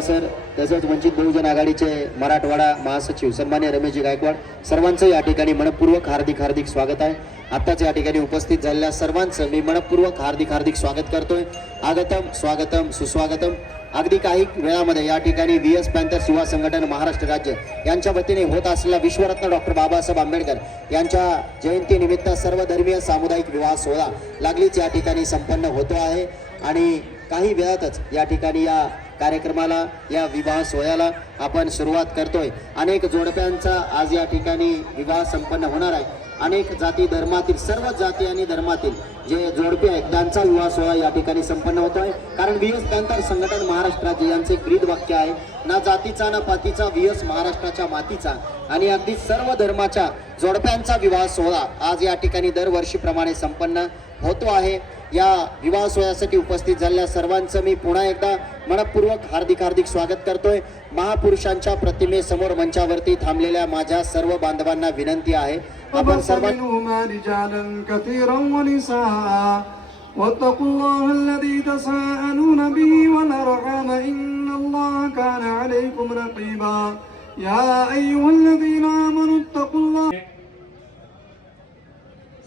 Sir, तसंच वंचित बहुजन आघाडीचे मराठवाडा महासचिव सन्मान्य रमेशजी गायकवाड, सर्वांचं या ठिकाणी मनपूर्वक हार्दिक स्वागत आहे। आत्ताच या ठिकाणी उपस्थित झालेल्या सर्वांचं मी मनपूर्वक हार्दिक स्वागत करतोय। आगतम स्वागतम सुस्वागतम। अगदी काही वेळामध्ये या ठिकाणी व्हीएस पॅन्थर्स युवा संघटन महाराष्ट्र राज्य यांच्या वतीने होत असलेला विश्वरत्न डॉक्टर बाबासाहेब आंबेडकर यांच्या जयंतीनिमित्त सर्वधर्मीय सामुदायिक विवाह सोहळा लागलीच या ठिकाणी संपन्न होतो आहे आणि काही वेळातच या ठिकाणी या कार्यक्रमाला, या विवाह सोहळ्याला आपण सुरुवात करतोय। अनेक जोडप्यांचा आज या ठिकाणी विवाह संपन्न होणार आहे। अनेक जाती धर्मातील, सर्व जाती आणि धर्मातील जे जोडपे आहेत त्यांचा विवाह सोहळा या ठिकाणी संपन्न होत आहे। कारण व्हीएस पॅन्थर संघटन महाराष्ट्र राज्य यांचे ब्रीद वाक्य आहे, ना जातीचा ना पातीचा, व्हीएस महाराष्ट्राच्या मातीचा। आणि अगदी सर्व धर्माच्या जोडप्यांचा विवाह सोहळा आज या ठिकाणी दरवर्षीप्रमाणे संपन्न होतो आहे। या विवाह सोहळ्यासाठी उपस्थित झालेल्या सर्वांचं मी पुन्हा एकदा मनपूर्वक हार्दिक स्वागत करतोय। महापुरुषांच्या प्रतिमेसमोर मंचावरती थांबलेल्या माझ्या सर्व बांधवांना विनंती आहे, आपण सर्वांनी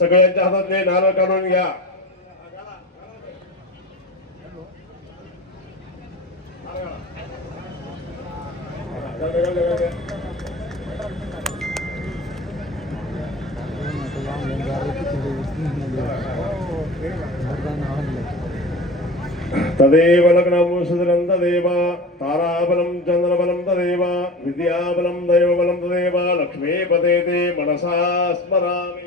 सगळ्यांच्या हातातले नारळ काढून घ्या। तदेव लग्नं सुदरं तदेव ताराबलं चन्द्रबलं तदेव विद्याबलं दैवबलं तदेव लक्ष्मीपते ते मनसा स्मरामि।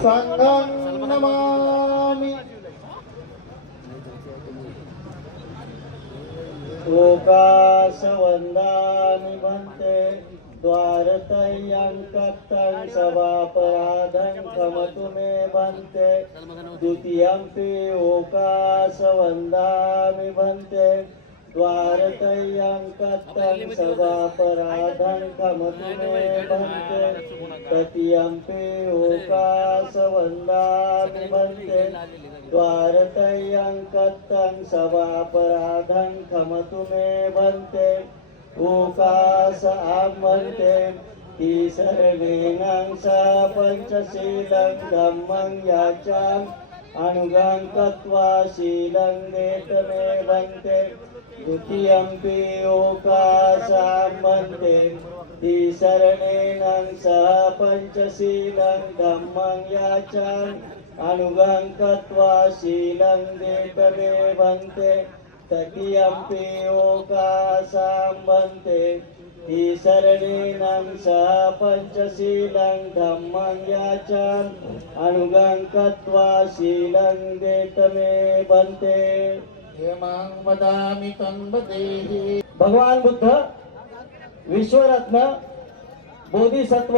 संघं नमामि। ओकाशवन्दानि भन्ते द्वारत्रयं सभापराधं खमतु मे भन्ते। द्वितीयंपि ओकाशवन्दानि भन्ते द्वारत्रयं सभापराधं खमतु मे भन्ते। तृतीयंपि ओकाशवन्दानि भन्ते द्वारत्रयं सभापराधं खमतु मे भन्ते। ओकाश आमन्ते तिसरणेनं स पंचशीलं धम्मं याचाम् अनुगं कृत्वा शीलं देतमे भन्ते। द्वितीयंपि ओकाशामन्ते तिसरणेनं सह पंचशीलं धम्मं याचाम् अनुगं कृत्वा शीलं देतमे भन्ते। तृतीयंपि ओकाशामन्ते तिसरणेनं सह पंचशीलं धम्मं याचाम् अनुगं कृत्वा शीलं देतमे भन्ते। वदामि तन्वदेहि। भगवान बुद्ध, विश्वरत्न, बोधिसत्व,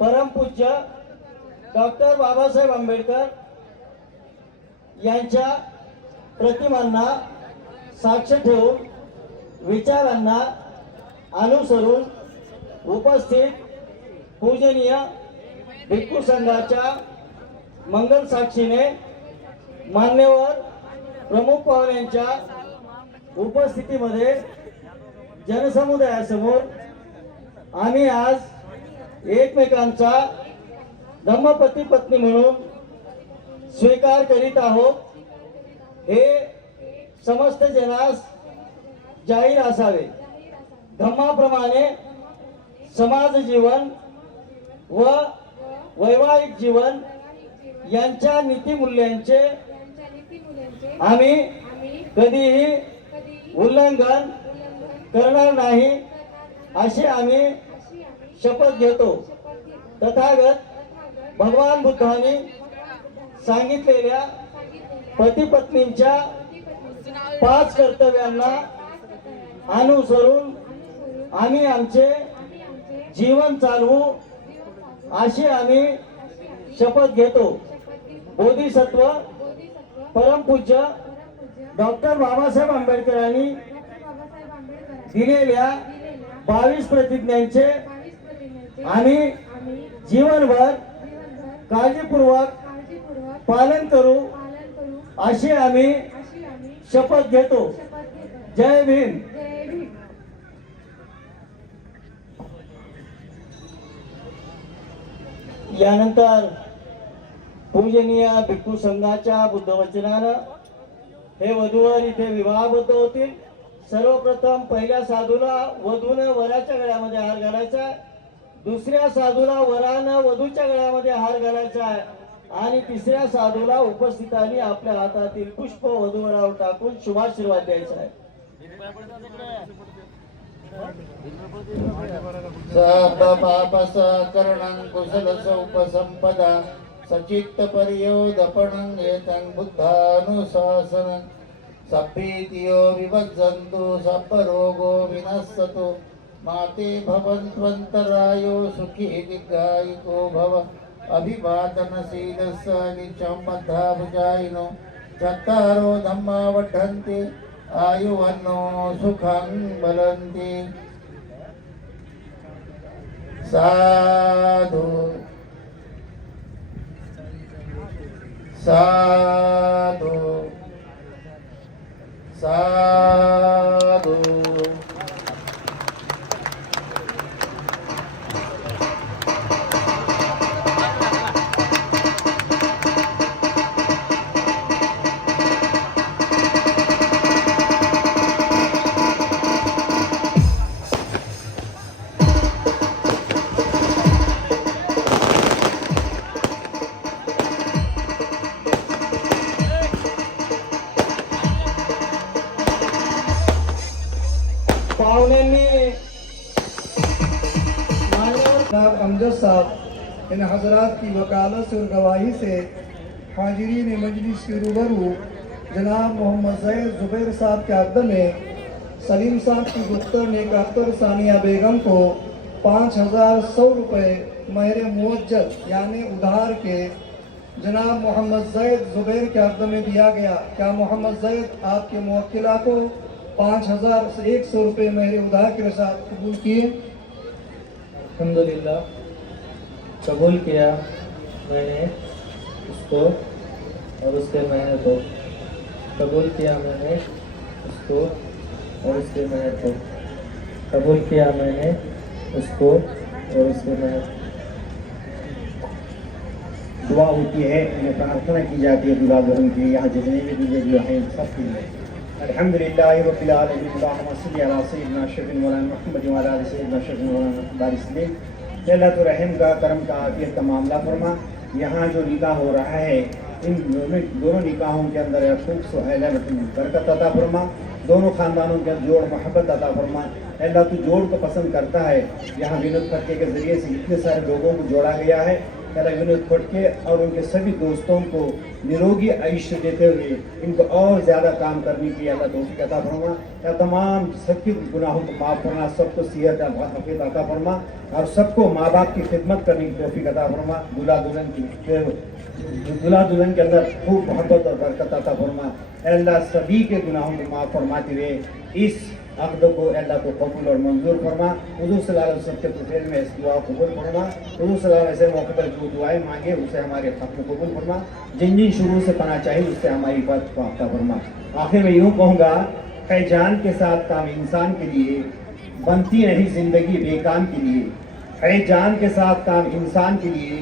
परमपूज्य डॉक्टर बाबासाहेब आंबेडकर यांच्या प्रतिमांना साक्ष ठेवून, विचारांना अनुसरून उपस्थित पूजनीय भिक्खू संघाच्या मंगल साक्षीने मान्यवर प्रमुख पाहुण्यांच्या उपस्थितीमध्ये जनसमुदायासमोर आम्ही आज एकमेकांचा धम्मपती पत्नी म्हणून स्वीकार करीत आहोत। हे समस्त जनास जाहीर असावे। धम्माप्रमाणे समाज जीवन व वैवाहिक जीवन यांच्या नीतिमूल्यांचे यांच्या नीतिमूल्यांचे आम्ही आम्ही कधीही कधीही उल्लंघन उल्लंघन करणार नाही करणार अशी आम्ही अशी आम्ही शपथ घेतो. शपथ घेतो. तथागत तथागत भगवान बुद्धांनी भगवान बुद्धांनी सांगितलेल्या सांगितलेल्या पती पत्नींच्या पती-पत्नीच्या 5 कर्तव्यांना 5 कर्तव्यांना अनुसरून अनुसरून आम्ही आमचे आम्ही आमचे जीवन चालवू जीवन चालवू अशी आम्ही अशी आम्ही शपथ घेतो. शपथ घेतो. बोधिसत्व बोधिसत्व परमपूज्य परमपूज्य डॉक्टर बाबासाहेब आंबेडकरांनी डॉक्टर बाबासाहेब आंबेडकरांनी दिलेल्या दिलेल्या 22 प्रतिज्ञांचे 22 प्रतिज्ञांचे आम्ही आम्ही जीवनभर जीवनभर काळजीपूर्वक काळजीपूर्वक पालन करू पालन करू अशी आम्ही अशी आम्ही शपथ घेतो. शपथ घेतो. जय भीम. जय भीम. यानंतर पूजनीय भिक्खू संघाच्या बुद्धवचनानं हे वधूवर इथे विवाहबद्ध होतील. सर्वप्रथम पहिल्या साधूला वधूनं वराच्या गळ्यामध्ये हार घालायचा आहे, दुसऱ्या साधूला वरानं वधूच्या गळ्यामध्ये हार घालायचा आहे आणि तिसऱ्या साधूला उपस्थितांनी आपल्या हातातील पुष्प वधूवरावर टाकून शुभाशीर्वाद द्यायचा आहे. सपपापसकरणं कुशलसौपसम्पदा सचित्तपर्योदपणं एतं बुद्धानुशासनं सभ्भीतियो विभज्जन्तु सब्बरोगो विनश्यतु माते भवन्त्वन्तरायो सुखी दीर्घायुको भव अभिवादनशीलस्य नित्यं बद्धाभुजायिनो चत्तारो धम्मा वर्धन्ते आयुवन्नो सुखं बलन्ति साधु साधु साधु पाहुण्यांनी मान्यवर जनाब अमजद साहब इन हजरात की वकालत और गवाही से हाजिरीन मजलिस के रूबरू जनाब मोहम्मद जैद जुबैर साहब के अक़द में सलीम साहब की गुफ्तर नेक अख्तर सानिया बेगम को 5100 रुपये महर मुअज्जल यानी उधार के जनाब मोहम्मद जैद जुबैर के अक़द में दिया गया। क्या मोहम्मद जैद आपके मुवक्किला को 5100 रुपये महर उधार के साथ कबूल किए? अल्हम्दुलिल्लाह कबूल किया मैंने उसको और उसके महर को। कबूल किया मैंने उसको और उसके महर को। कबूल किया मैंने उसको और उसके महर। दुआ होती है, इन्हें प्रार्थना की जाती है दूल्हा दुल्हन की, यहाँ जितने भी दूल्हे जो हैं सब के लिए। अल्हम्दुलिल्लाह रब्बिल आलमीन, अल्लाहुम्मा सल्लि अला सय्यिदिना शफ़ीन मौलाना मुहम्मद व अला आलि सय्यिदिना शफ़ीन मौलाना बारिस ले। अल्लाह तो रहम का करम का आफियत का मामला फरमा। यहाँ जो निकाह हो रहा है इन दोनों निकाहों के अंदर खूब सुहैला बरकत अता फरमा, दोनों खानदानों के जोड़ मोहब्बत अता फरमा। अल्लाह तो जोड़ को पसंद करता है। यहाँ विनोद फटके के ज़रिए से इतने सारे लोगों को जोड़ा गया है। अल्लाह विनोद फटके और उनके सभी दोस्तों को निरोगी आयुष्य देते हुए इनको और ज़्यादा काम करने की अल्लाह तौफीक अता फरमा। या तमाम सबके गुनाहों को माफ़ करना, सबको सेहत आफियत अता फरमा और सबको माँ बाप की खिदमत करने की तौफीक अता फरमा। दूल्हा दुल्हन के अंदर खूब मोहब्बत और बरकत अता फरमा। अल्लाह सभी के गुनाहों को माफ़ फरमाते हुए इस अक़द को अल्लाह को कबूल और मंजूर फरमा। हुज़ूर सल्लल्लाहु अलैहि वसल्लम के तुफ़ैल में इस दुआ को कबूल फरमा। हुज़ूर सल्लल्लाहु अलैहि वसल्लम मौके पर जो दुआएं मांगे उसे हमारे हक़ में कबूल फरमा। जिन जिन शुरू से पना चाहिए उससे हमारी बात को अता फरमा। आखिर में यूँ कहूँगा, है जान के साथ काम इंसान के लिए, बनती नहीं ज़िंदगी बेकाम के लिए। है जान के साथ काम इंसान के लिए,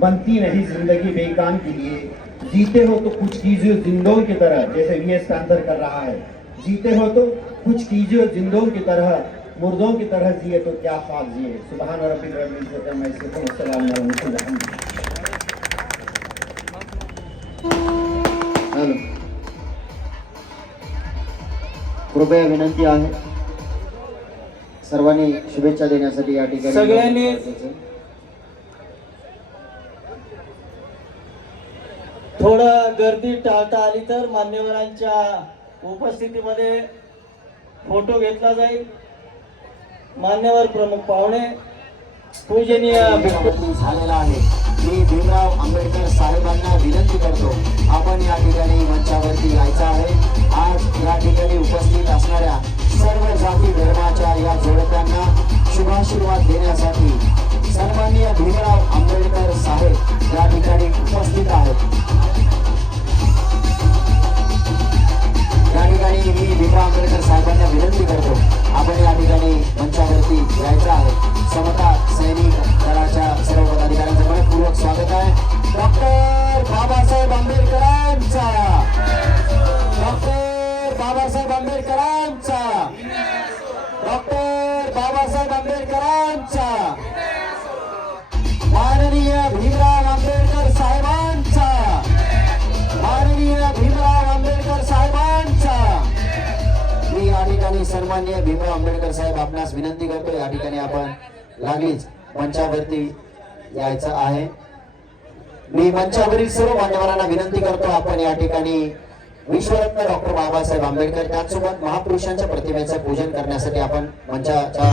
बनती नहीं ज़िंदगी बेकाम के लिए। जीते हो तो कुछ कीजिए जिंदों की तरह, जैसे वीएस का अंदर कर रहा है। जीते हो तो कुछ कीजिए जिंदों की तरह, मुर्दों की तरह जिए तो क्या ख्वाब जिए। सुभान रब्बिल रब्बिल इज़्ज़ति अम्मा यसिफून, वस्सलामु अलैहि व सल्लम। हॅलो. कृपया विनंती आहे सर्वांनी शुभेच्छा देण्यासाठी या ठिकाणी सगळ्यांनी थोडं गर्दी टाळता आली तर मान्यवरांच्या उपस्थितीमध्ये फोटो घेतला जाईल. मान्यवर प्रमुख पाहुणे पूजनीय भिक्खू झालेला आहे. मी भीमराव आंबेडकर साहेबांना विनंती करतो आपण या ठिकाणी मंचावरती यायचं आहे. आज या ठिकाणी उपस्थित असणाऱ्या सर्व जाती धर्माच्या या जोडप्यांना शुभाशीर्वाद देण्यासाठी सन्माननीय भीमराव आंबेडकर साहेब या ठिकाणी उपस्थित आहेत. या ठिकाणी मी भीमराव आंबेडकर साहेबांना विनंती करतो आपण या ठिकाणी मंचावरती यायचं आहे. समता सैनिक दलाच्या सर्व पदाधिकाऱ्यांचं मनपूर्वक स्वागत आहे. डॉक्टर बाबासाहेब आंबेडकरांचा, डॉक्टर बाबासाहेब आंबेडकरांचा, डॉक्टर बाबासाहेब आंबेडकरांचा, माननीय भीमराव आंबेडकर साहेबांचा, माननीय भीमराव आंबेडकर साहेबांचा. मी या ठिकाणी सन्माननीय भीमराव आंबेडकर साहेब आपणास विनंती करतो या ठिकाणी आपण लागलीच मंचावरती यायचं आहे. मी मंचावरील सर्व मान्यवरांना विनंती करतो आपण या ठिकाणी विश्वरत्न डॉक्टर बाबासाहेब आंबेडकर त्याचसोबत महापुरुषांच्या प्रतिमेचं पूजन करण्यासाठी आपण मंचाच्या